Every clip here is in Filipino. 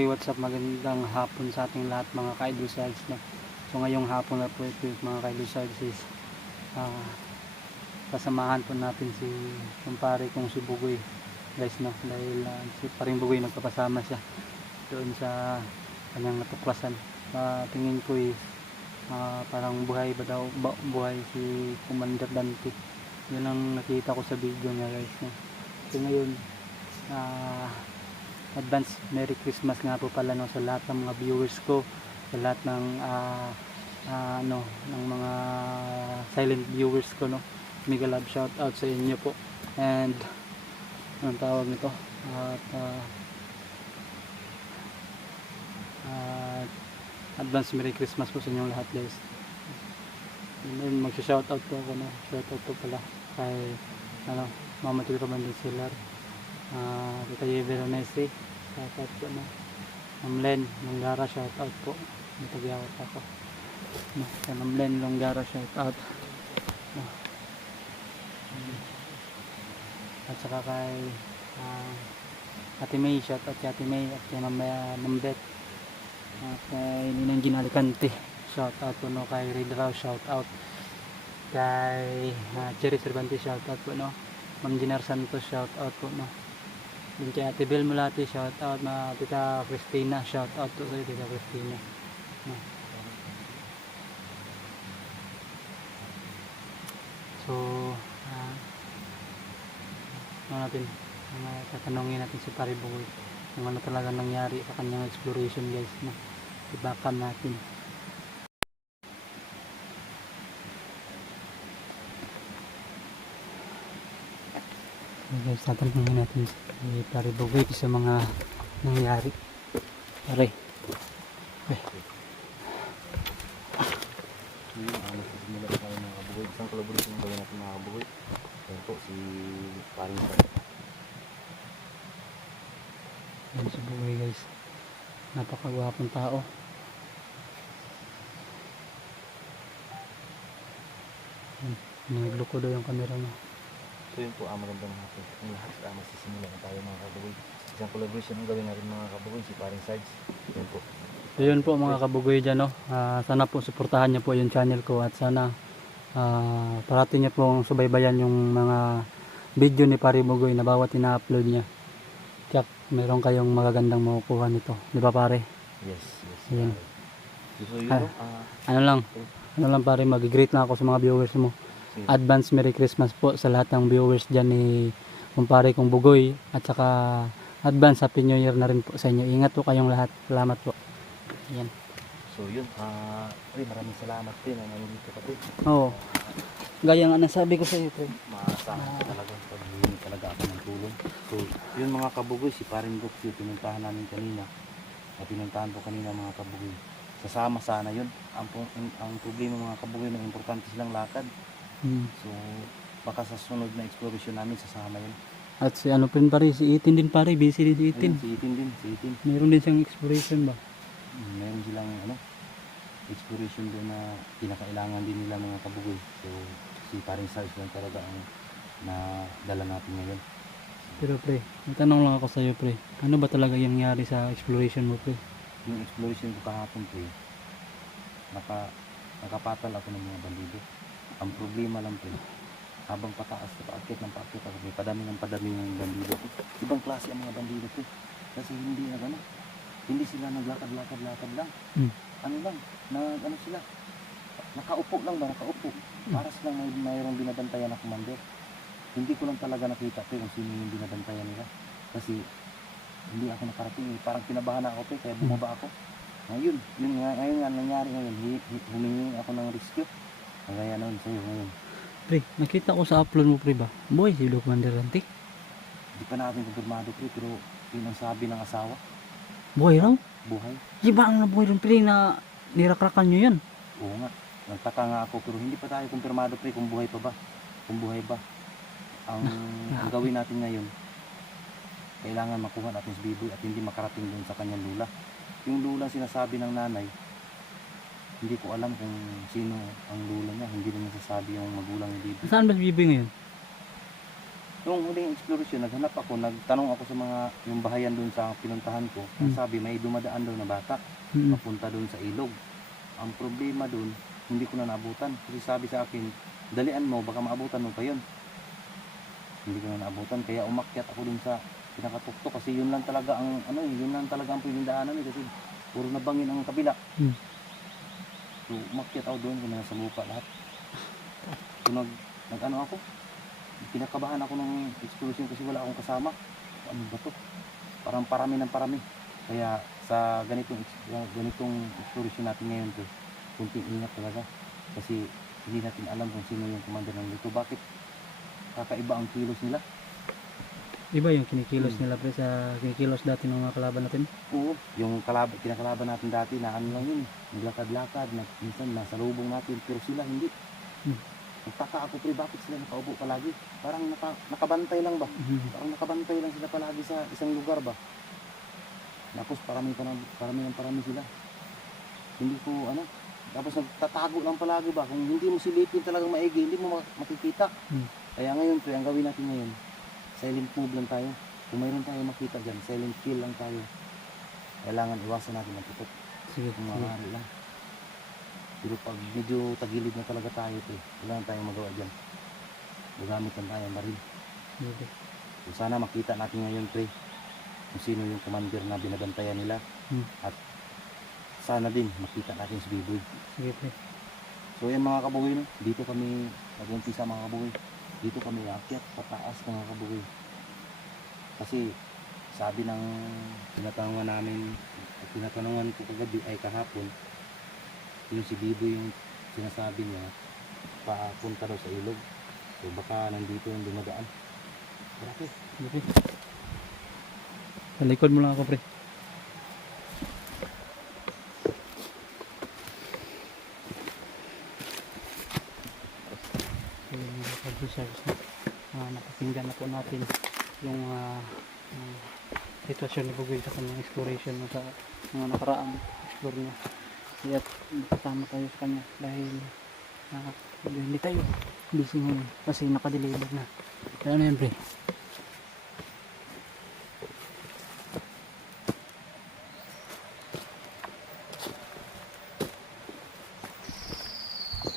Hey, what's up? Magandang hapon sa ating lahat mga ka-idol sides na. So ngayong hapon na po ito mga ka-idol sides is kasamahan po natin si kumpare kong si Bugoy guys, no, dahil si paring Bugoy nagpapasama siya doon sa kanyang natuklasan. Tingin ko is parang buhay ba daw, buhay si Commander Dante. Yun ang nakita ko sa video niya guys, no. So ngayon advance Merry Christmas nga po pala, no, sa lahat ng mga viewers ko, sa lahat ng ng mga silent viewers ko, no. Mega love shout out sa inyo po, and anong tawag nito, advance Merry Christmas po sa inyong lahat guys. And magsha-shout out po ako, no. Shout out po pala kay Mama Tilka Bandiselar, Tita Veronese, shout out po, no. Ma'am Len Longara, shout out po, natagyawat ako, no. Kay Ma'am Len Longara, shout out, no. At saka kay Ate May, shout out kay Ate May, at kay Ma'am Bet, at kay Ninang Ginalicante, shout out po, no. Kay Red Raw, shout out kay Cherry Cervantes, shout out po, no. Ma'am Ginar Santos, shout out po, no. Din kay Ate Bel Mulati, shout out. Na Tita Christina, shout out po kay Tita Christina, no. So tatanungin natin si Pare Bugoy kung ano talaga nangyari sa kanyang exploration guys, no. Ibakan natin. Guys, tatanungin natin si Pare Bugoy sa mga nangyari. Pare, Simula tayo mga kabugoy. Isang kolaborasyon gawin natin mga kabugoy. Ayan po si paring Bugoy. yan si Bugoy guys, napakagwapong tao. Nagloko daw yung camera mo. So yun po, magandang hapon. Ang lahat magsisimula na tayo mga kabugoy. Isang collaboration ang gawin natin mga kabugoy, si paring Sides. Yun po. So yun po mga kabugoy dyan, no. Sana po suportahan niyo po yung channel ko, at sana parati niyo pong subaybayan yung mga video ni Pare Bugoy na bawat ina-upload niya. Kaya meron kayong magagandang makukuha nito, di ba pare? Yes. Yun. So yun Ano lang pare, mag-greet na ako sa mga viewers mo. Advance Merry Christmas po sa lahat ng viewers dyan ni kumpare kong Bugoy, at saka advance Happy New Year na rin po sa inyo. Ingat po kayong lahat. Salamat po. Yan. So yun, maraming salamat din na nandito ka din. Oo. Gaya nga nasabi ko sa iyo, pre. Maasahan ko talaga pag hindi talaga ako ng tulong. So yun mga kabugoy, si paring Goxy, pinuntahan namin kanina. Pinuntahan ko kanina mga kabugoy. Sasama sana yun. Ang problema mga kabugoy na importante silang lakad. So baka sa sunod na exploration namin sasama yun. At si ano pin pare, si Itin din pare, busy din si Itin. Si Itin din. Meron din siyang exploration ba? Meron silang exploration doon na kinakailangan din nila mga kabugoy. So si paring Sides lang talaga ang nadala natin ngayon. Pero pre, may tanong lang ako sa iyo pre. Ano ba talaga yung nangyari sa exploration mo pre? Yung exploration ko kahapon pre, nakapatol ako ng mga bandido. Ang problema lang pre, habang pataas na paakyat ako, may padami ng bandido. Ibang klase ang mga bandido pre. Kasi hindi sila naglakad-lakad lang. Ano lang, sila, nakaupo lang ba, para silang mayroong binabantayan na commander. Hindi ko lang talaga nakita pre kung sino yung binabantayan nila. Kasi hindi ako nakarating, parang kinabahan ako pre, kaya bumaba ako. Ngayon nga nangyari ngayon, humingi ako ng rescue. Kaya noon sa'yo ngayon. Pre, nakita ko sa upload mo pre ba? Boy, si Commander Dante. Hindi pa natin kumpirmado pre, pero yun ang sabi ng asawa. Buhay raw? Buhay. Di ba ang nabuhay rin pre na nirakrakan nyo yan? Oo nga, nagtaka nga ako, pero hindi pa tayo kumpirmado pre kung buhay ba. Ang gawin natin ngayon, kailangan makuha natin si Biboy at hindi makarating dun sa kanyang lula. Yung lula sinasabi ng nanay, hindi ko alam kung sino ang lula niya. Hindi rin nasasabi yung magulang ni Biboy. Saan ba si Biboy ngayon? Nung huling exploration, naghanap ako, nagtanong ako sa mga yung bahayan doon sa pinuntahan ko. Ang sabi, may dumadaan daw na bata, papunta doon sa ilog. Ang problema doon, hindi ko na naabutan. Kasi sabi sa akin, dalian mo, baka maabutan mo pa yun. Hindi ko na naabutan, kaya umakyat ako doon sa pinakatuktok. Kasi yun lang talaga ang, yun lang talaga ang pwedeng daanan. Kasi puro nabangin ang kabila. So umakyat ako doon, kung nasa lupa lahat. So ako, pinakabahan ako ng exploration kasi wala akong kasama. Ano ba to? Parang parami ng parami. Kaya sa ganitong exploration natin ngayon to, kunting ingat talaga. Kasi hindi natin alam kung sino yung commander ng dito. Bakit kakaiba ang kilos nila? Iba yung kinikilos nila pre sa kinikilos dati ng mga kalaban natin. Oo, yung kinakalaban natin dati na ano lang yun, naglakad-lakad, minsan nasa lubong natin, pero sila hindi. Nagtaka ako pre, bakit sila nakaupo palagi? Parang nakabantay lang ba? Parang nakabantay lang sila palagi sa isang lugar ba? Tapos parami sila. Hindi ko tapos nagtatago lang palagi ba? Kung hindi mo silipin talagang maigi, hindi mo makikita. Kaya ngayon pre, ang gawin natin ngayon, silent move lang tayo. Kung mayroon tayo makita dyan, silent kill lang tayo. Kailangan iwasan natin ang putot. Sige. Maaari lang. Pero pag medyo tagilid na talaga tayo, wala na tayong magawa dyan. Magamit lang tayo maril. Sige. So sana makita natin ngayon pre, kung sino yung commander na binabantayan nila. At sana din makita natin si Biboy. Sige pre. So yung mga kabugoy, dito kami nag-umpisa mga kabugoy. Dito kami aakyat pataas mga kabugoy. Kasi sabi ng tinatanungan ko kagabi ay kahapon, yung si Biboy yung sinasabi niya papunta daw sa ilog. So baka nandito yung dumadaan. Grabe. Sige. Sa likod mo lang ako pre. Napakinggan na po natin yung sitwasyon ni Bugoy sa kanyang exploration sa mga nakaraang explore niya. Kaya kasama tayo sa kanya dahil hindi tayo busy ngayon kasi nakadeliver na. Kaya ano yan pre?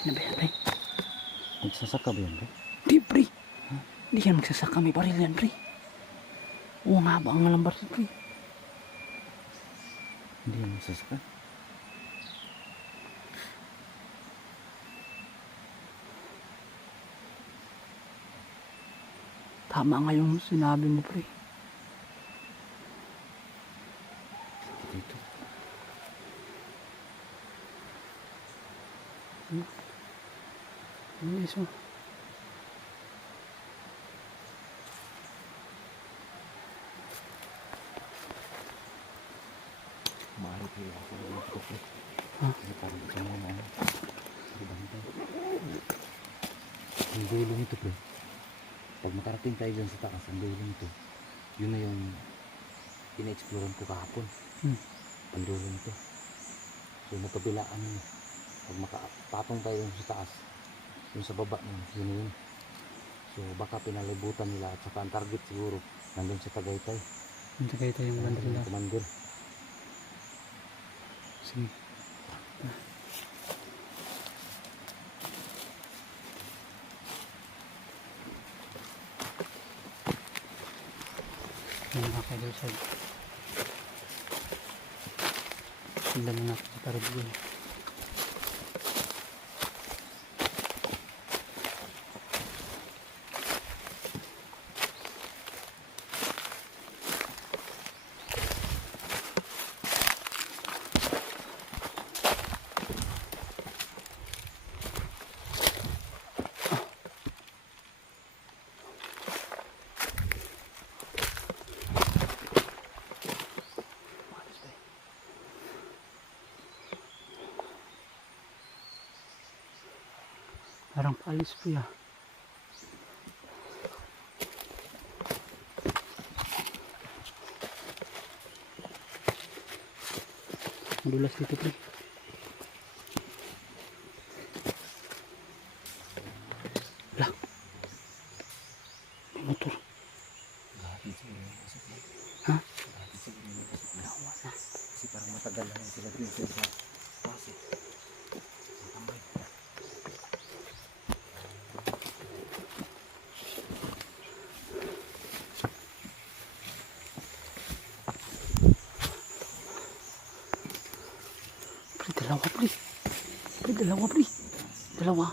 Ano ba yan pre? Nagsasaka ba yan pre? Di pre, hindi yan magsasaka, may baril yan pre. Oo nga ba ang alambar pre? Hindi yan magsasaka. Tama nga yung sinabi mo pre. Dito. Eso. Maaari kayo ako dito pre. Kasi parang ito mo na ang dulo nito pre. Pag makarating tayo dyan sa taas, ang dulo nito, yun na yung ina-explorean ko kahapon. Ang dulo nito. So nagkabilaan nyo. Pag makapatong tayo dyan sa taas, yung sa baba yun na yun. So baka pinalibutan nila at saka ang target siguro nandun sa Tagaytay. Yung Tagaytay yung banda nila. Commander. Sige. Yan mga kailusad. Sundan na natin sa Paribigay. Parang paalis po ya. Madulas dito pre. Lah. motor. Hatid siguro yung usap mo. Ha? Hatid siguro yung usap mo. Lawa na. Kasi parang matagal lang sila dito sa klase. Tambay. Pre, dalawa pre. Pre, dalawa pre. Dalawa.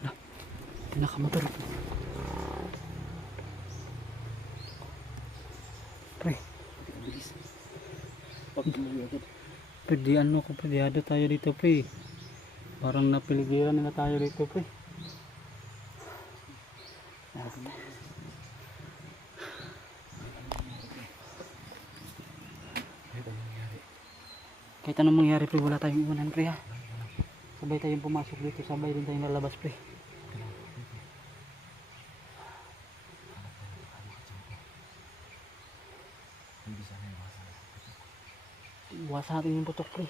Wala. Nakamotor. Pre. Ang bilis. Pag tumuloy agad. Pre, di ano ko pre. Diado tayo dito pre. Parang napiligiran nila tayo dito pre. Kahit anong nangyari. Kahit anong mangyari pre, wala tayong iwanan pre ha. Sabay tayong pumasok dito, sabay din tayong lalabas pre. Hindi sana yung basa. Iwas natin yung putok pre.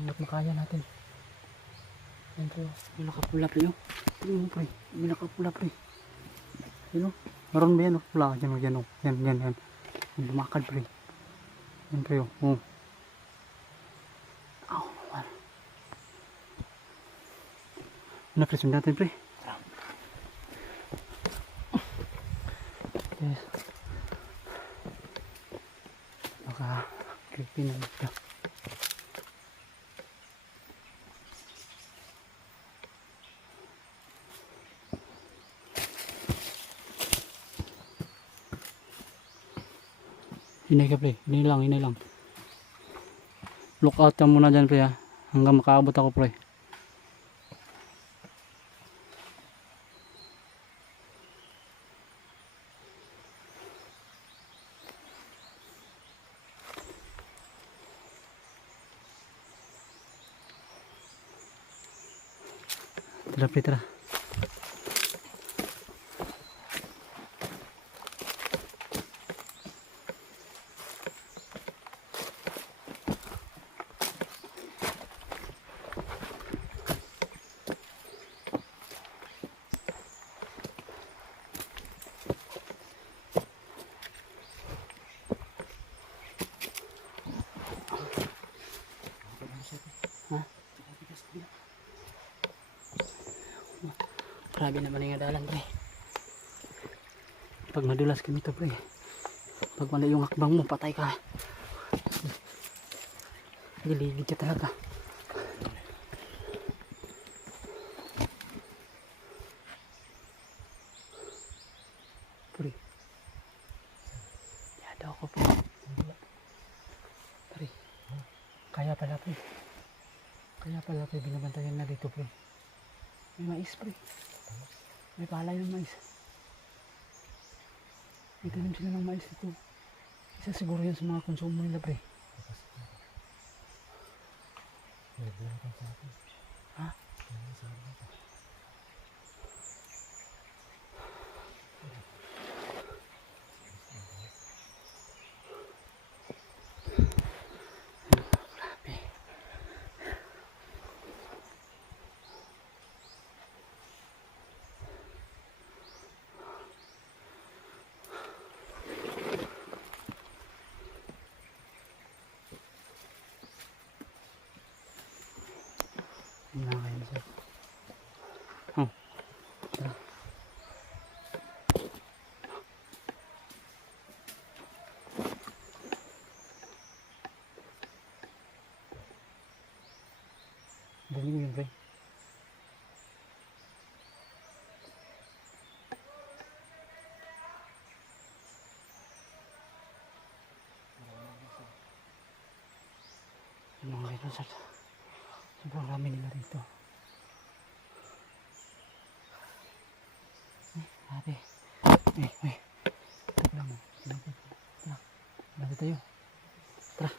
Hanggat makaya natin. Yan pre, may nakapula pre oh. Tingnan mo pre, may nakapula pre. Yan oh, meron ba yan oh? Pula, yan oh, yan oh. Yan, yan, yan. Yan, lumakad pre. Yan pre oh. Oh. Aw, wala. Ano pre, sundan natin pre. Yes. Baka creepy na ito. Hinay ka pre, hinay lang, hinay lang. Look out ka muna dyan pre ha, hanggang makaabot ako pre. Tara pre, tara. Grabe naman yung dalan pre. Pag madulas kami to pre, pag mali yung hakbang mo, patay ka. Giligid ka talaga. Pre, yada ako pre. Pre, kaya pala pre. Kaya pala pre, binabantayan na dito pre. May mais pre. May palay ng mais. May tanim sila ng mais dito. Isa siguro yan sa mga konsumo nila pre. Ha? Grabe. Hindi na kayo sir. Oh. Tara. Dali mo yun pre. Mga kayo sir. Sobrang rami nila rito. Grabe. Tara lang. Tara. Grabe tayo. Tara.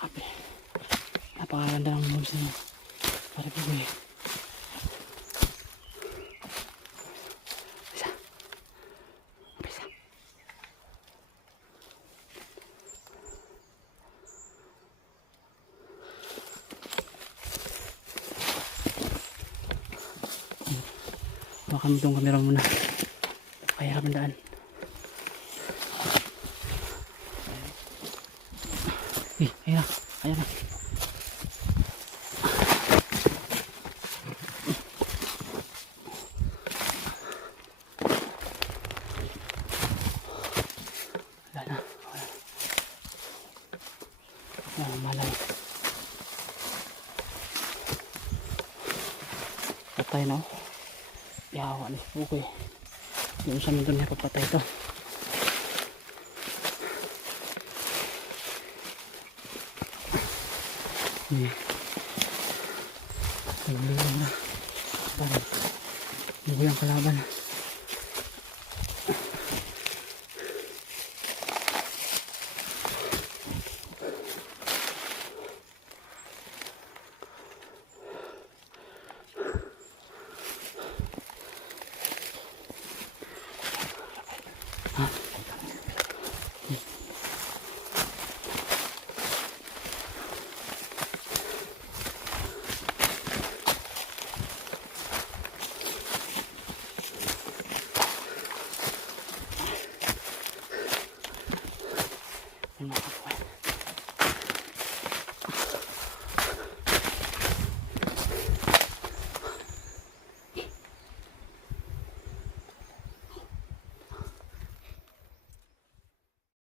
Kape. Napakaganda ng moves na yun. Para Bugoy. Isa. Isa. Baka mo itong camera muna. Kaya ang daan. Ayun na. Ayun na. Wala na. Wala. Malay. Patay na. Yawa ni Bugoy. Yung sa mundo niya papatay ito. Nagulong na. Parang Bugoy ang kalaban. Ano?